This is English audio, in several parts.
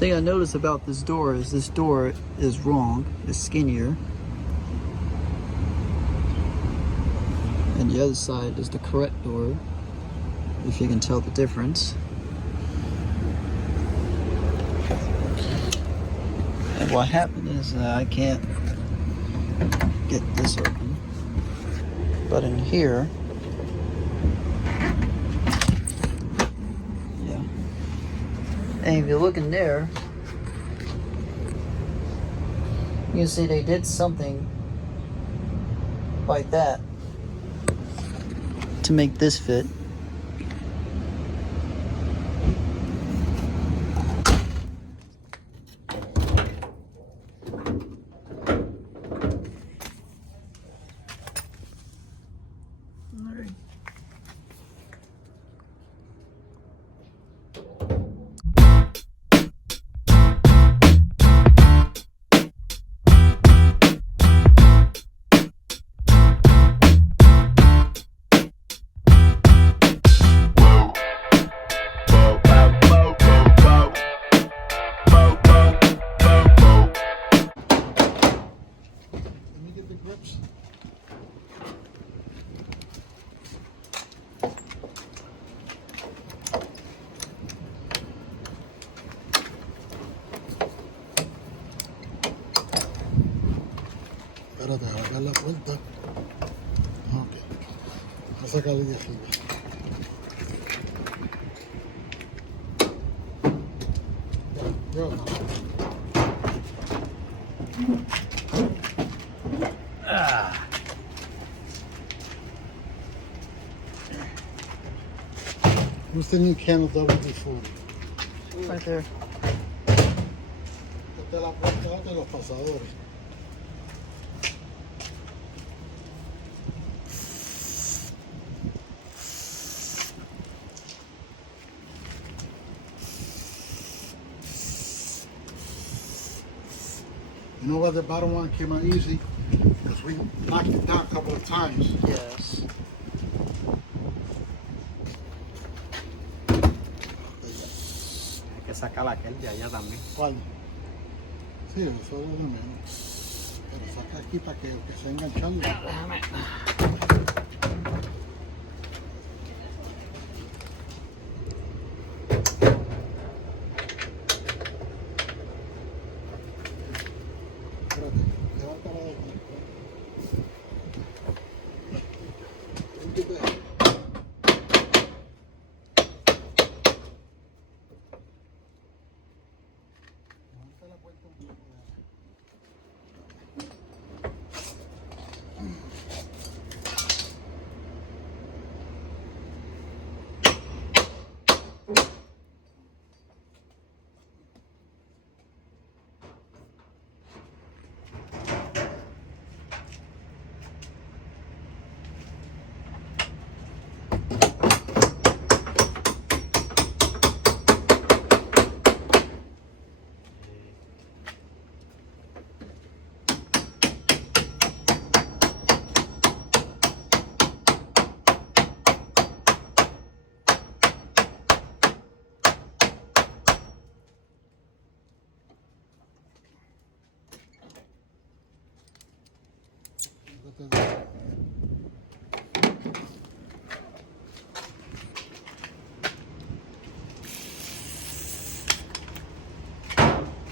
thing I noticed about this door is wrong. It's skinnier. And the other side is the correct door, if you can tell the difference. And what happened is I can't get this open. But in here, yeah. And if you look in there, you see they did something like that to make this fit. Espérate, a sacar la puerta. Ok. Voy a sacarle de arriba. Yo. Who's the new can of WD-40? Right there. Esta es la puerta de los pasadores. You know why the bottom one came out easy? Because we knocked it down a couple of times. Yes. Hay que sacar aquel de allá también. ¿Cuál? Sí, eso es lo de menos. Pero saca aquí para que se enganchando.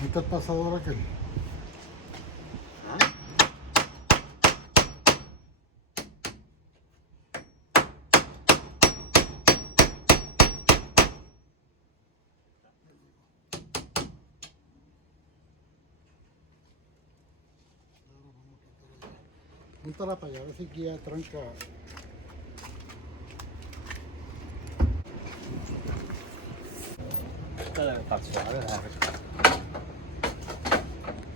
Ahí está el pasador aquel. Póntala para allá, a ver si aquí ya tranca.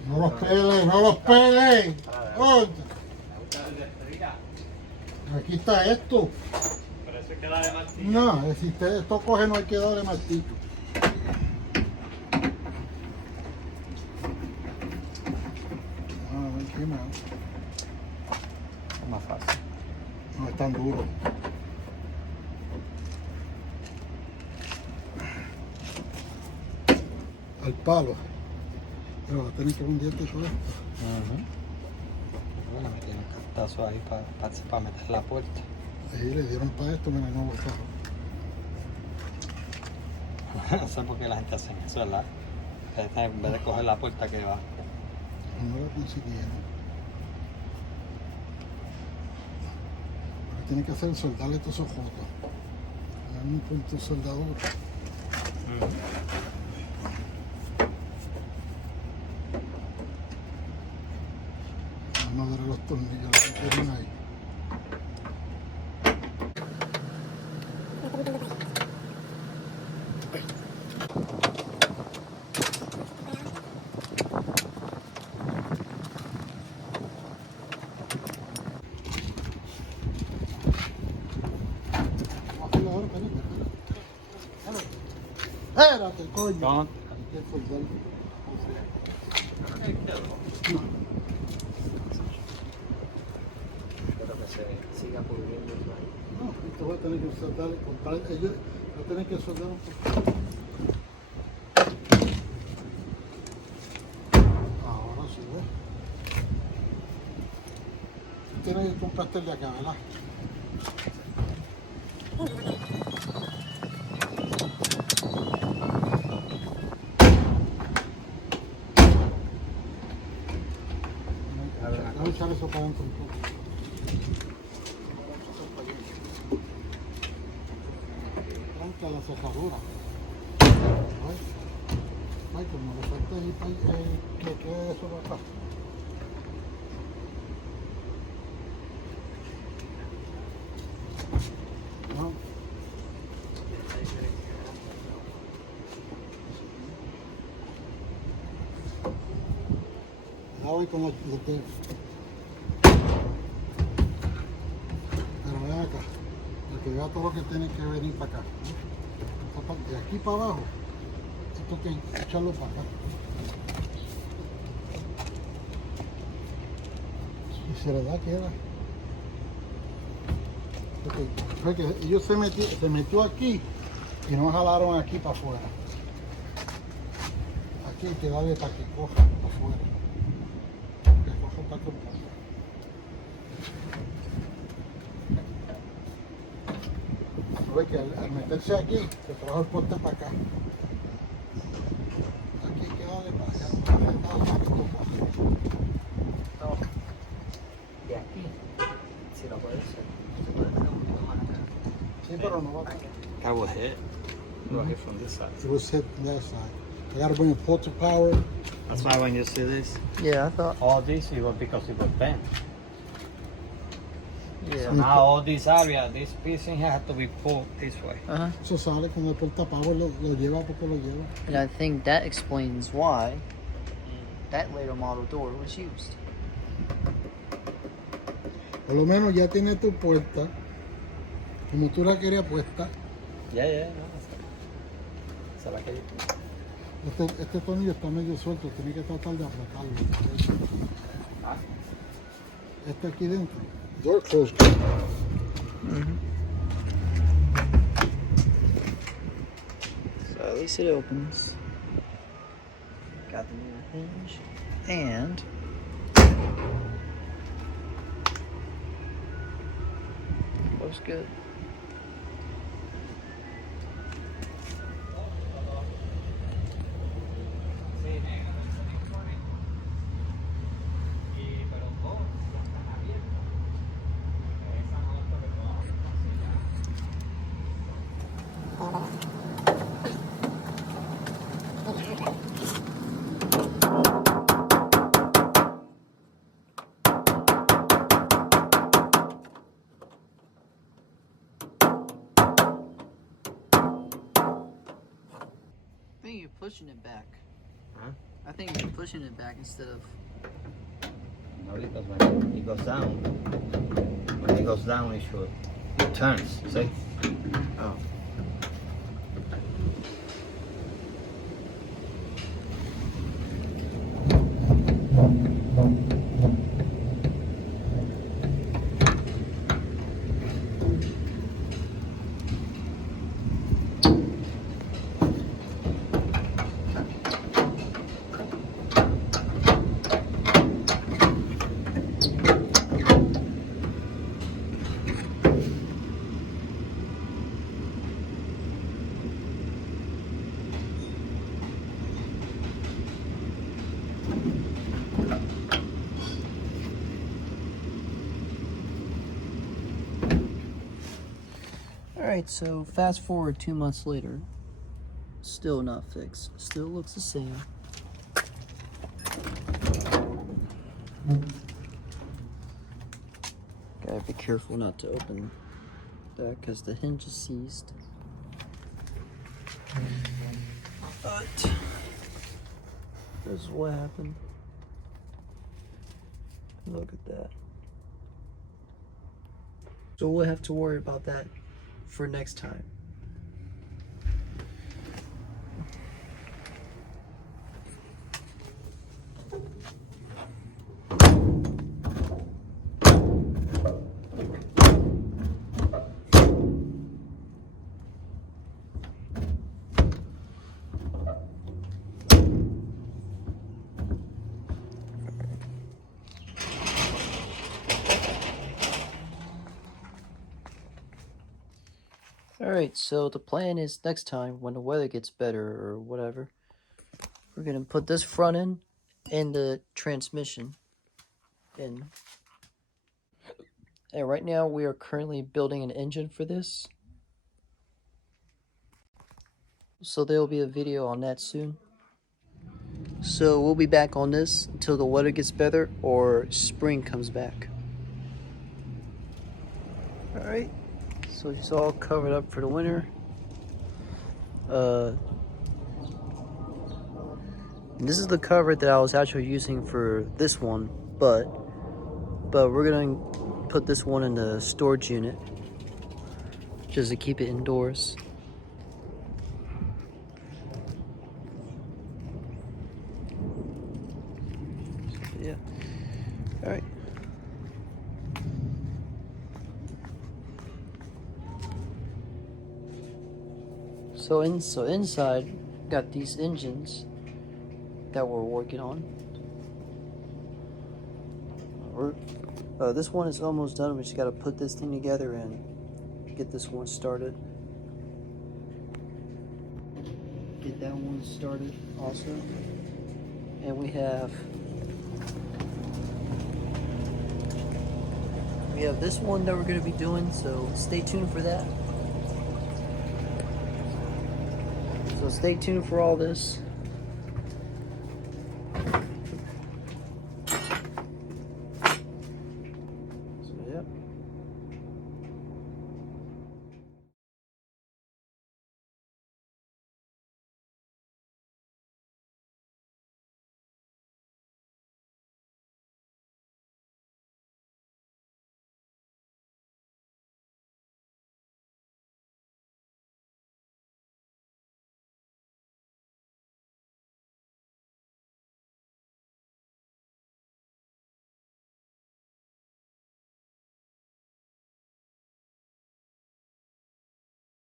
No los peleen, no los peleen. Oh. Aquí está esto. Pero eso hay que darle martillo. No, si esto coge no hay que darle martillo. No hay que más. Es más fácil. No es tan duro. al palo. Pero va a tener que hundirte todo esto. Bueno, me tiene un cartazo ahí para meter la puerta. Ahí le dieron para esto, mira, no botaron. No sé por qué la gente hace eso, ¿verdad? En vez de coger la puerta que va. No lo consiguieron. Ahora tiene que hacer soldarle todos esos jotos. Hay un punto de soldadura. Vamos a ver los tornillos que tienen ahí. Espérate, coño. No. Hay que soldar. Espero que se siga pudriendo eso ahí. No, esto va a tener que soldar, comprar, ellos va a tener que soldar un poco. Ahora sí, ¿ves? Tienes que comprarte el de acá, ¿verdad? Vamos a echar eso para adentro un poco. Falta la cerradura. Ay, como le falta ahí que quede eso para acá. No. Ya voy con los dedos. Pero ven acá, para que vea todo lo que tiene que venir para acá. Esta parte de aquí para abajo, esto hay que echarlo para acá. Y se le da queda. Okay. Fue que ellos se metió aquí y no jalaron aquí para afuera. Aquí hay que darle para que coja para afuera. Que coja para comprar. Ve que al meterse aquí, se trajo el poste para acá. Aquí hay que darle para allá. Para que coja. De aquí, si lo puede hacer, se puede meter un poquito más acá. Sí, pero no va a I will hit. Go hit from this side. It was hit that side. I gotta bring a port to power. That's why when you see this, Yeah, I thought. all this, it was because it was bent. Yeah. So now all this area, this piece in here has to be pulled this way. Eso sale con el portapower, lo lleva porque lo lleva. And I think that explains why that later model door was used. Por lo menos ya tiene tu puerta, como tú la querías puesta. Yeah, no. Esa es la que yo... Este tornillo está medio suelto, tiene que tratar de apretarlo. Ah. Este aquí dentro. Door closed. So at least it opens. Got the new hinge. And looks good. I think you're pushing it back. Huh? I think you're pushing it back instead of. No, because when it goes down, it turns, see? Oh. Alright, so fast forward 2 months later. Still not fixed. Still looks the same. Gotta be careful not to open that because the hinge is seized. But this is what happened. Look at that. So we'll have to worry about that for next time. Alright, so the plan is next time when the weather gets better or whatever, we're gonna put this front end and the transmission in. And right now we are currently building an engine for this. So there will be a video on that soon. So we'll be back on this until the weather gets better or spring comes back. Alright, so it's all covered up for the winter. This is the cover that I was actually using for this one, but we're gonna put this one in the storage unit just to keep it indoors. Yeah. All right. So inside got these engines that we're working on. This one is almost done. We just got to put this thing together and get this one started. Get that one started also. And we have this one that we're going to be doing, so stay tuned for that. So stay tuned for all this.